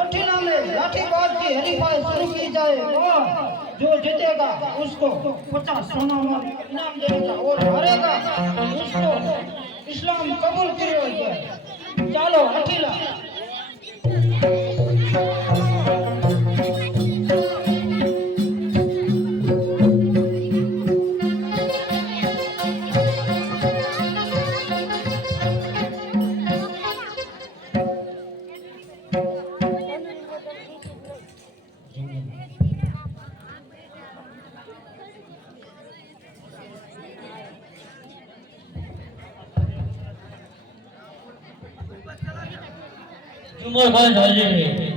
लाठी नामे लाठी बाज की हरीफाई शुरू की जाए और जो जीतेगा उसको पचास सोना इनाम देगा और हरेगा उसको इस्लाम कबूल करियो चालो अठीला 中国的小众朋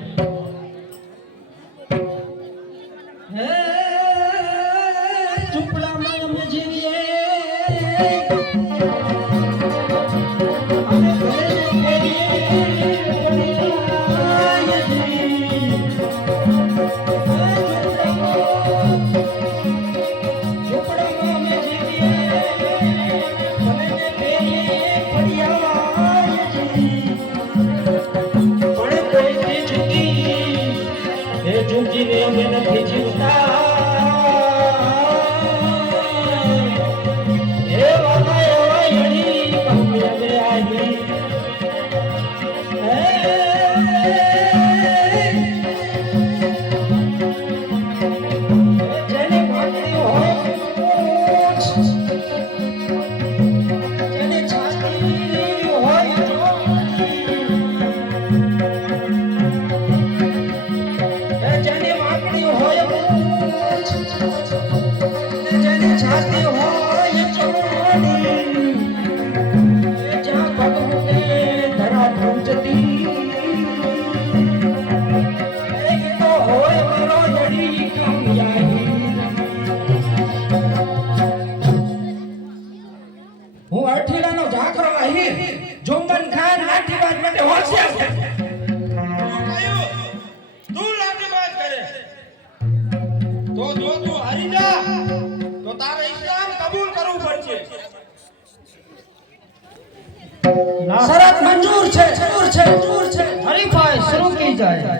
હીર જોમન ખાન લાઠીબાજ માટે હોશિયાર છે. તું લાઠીબાજ કરે. તો જો તું હારી જા તો તારે ઇસ્લામ કબૂલ કરવું પડશે. શરત મંજૂર છે મંજૂર છે મંજૂર છે. હરીફાઈ શરૂ કી જાય.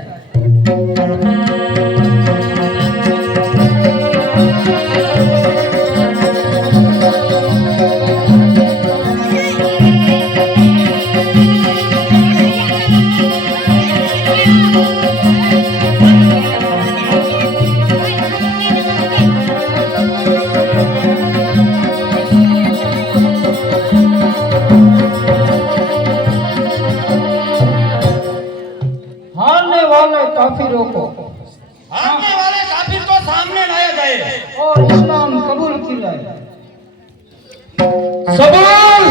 काफिरों को हारने वाले काफिर को सामने लाया जाए और इस्लाम कबूल किया સબુલ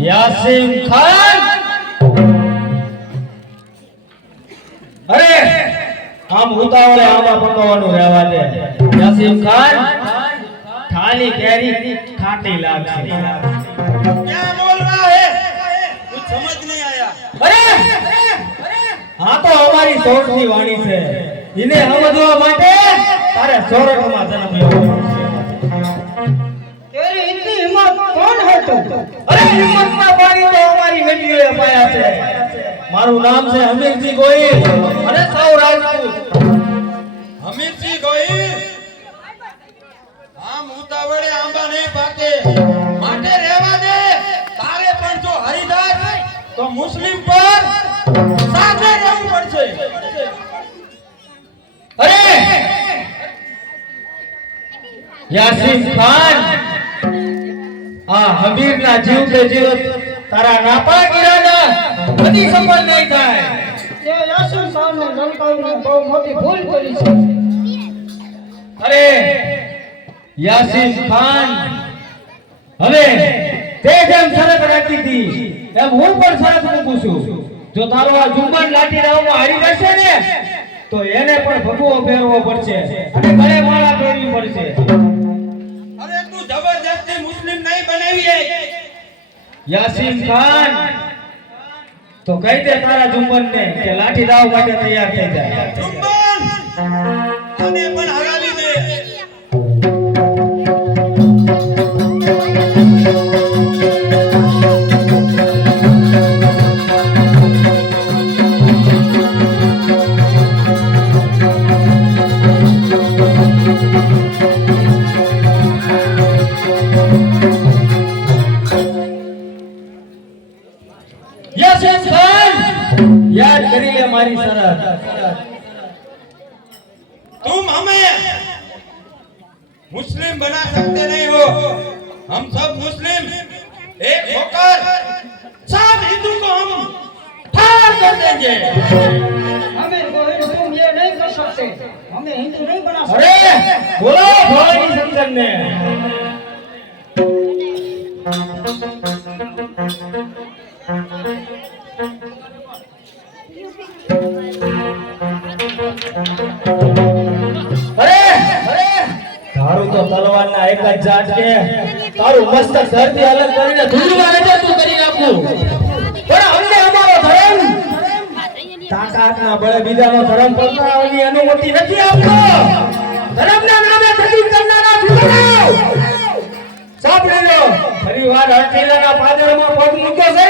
યાસીમ ખાન અરે આમ ઉતાવળે આમાં પકવવાનું રહેવા દે યાસીમ ખાન થાલી કેરી ખાટી લાગશે क्या बोल रहा है कुछ समझ नहीं आया અરે આ તો અમારી સૌરની વાણી છે. એને સમજવા માટે તારે સૌરઠમાં જન્મ લેવો તેરી ઇતની હિંમત કોણ હતો? અરે હિંમતમાં પાણી તો અમારી વેટીઓએ પાયા છે. મારું નામ છે હમીરજી ગોહિલ. અને સૌ રાજપૂત. હમીરજી ગોહિલ આમ ઉતાવળે આંબા નહીં પાકે. માટે રહેવા દે. તારે પણ જો હરીદાર તો મુસ્લિમ પર સાધે અરે! યાસીન ખાન! આ હબીબ ના જીવ કે જીવ તારા નાપાક ઈરાદા કદી સફળ નહીં થાય. તે યાસીન ખાન ને લંકાવી બહુ મોટી ભૂલ કરી છે. અરે! યાસીન ખાન! હવે તે જેમ શરત રાખી હતી એમ હું પણ શરત મૂકું છું. જો તારો આ જુમ્મન લાઠી રાવમાં હારી જશે ને તો એને પણ ભગવો પહેરવો પડશે અને ગળે માળા પહેરવી પડશે. અરે તું જબરજસ્તી મુસ્લિમ નહીં બનાવી યાસીન ખાન તો કહી દે તારા જુમ્મન ને કે લાઠી દાવ માટે તૈયાર થઈ જાય ચુંબન કરી લે મારી શરત तुम हमें मुस्लिम बना सकते नहीं हो हम सब मुस्लिम एक होकर सब हिंदू को हम ठार कर देंगे हमें गोहिल तुम ये नहीं कर सकते हमें हिंदू नहीं बना सकते અરે બોલો ભવાની શંકર ને તારું તો તલવારના એક જ જાત કે તારું મસ્તક ધરતી અલગ કરીને ધૂળવા નજર તું કરી નાખું. પણ અમને અમારો ધર્મ તાકાતના બળે બીજાનો ધર્મ પકડાવવાની અનુમતિ નથી આપતો. ધર્મના નામે થતી કરનારા છૂટાવ સાંભળી લો ફરી વાર હઠીલાના પાદરમાં પગ મૂક્યો છે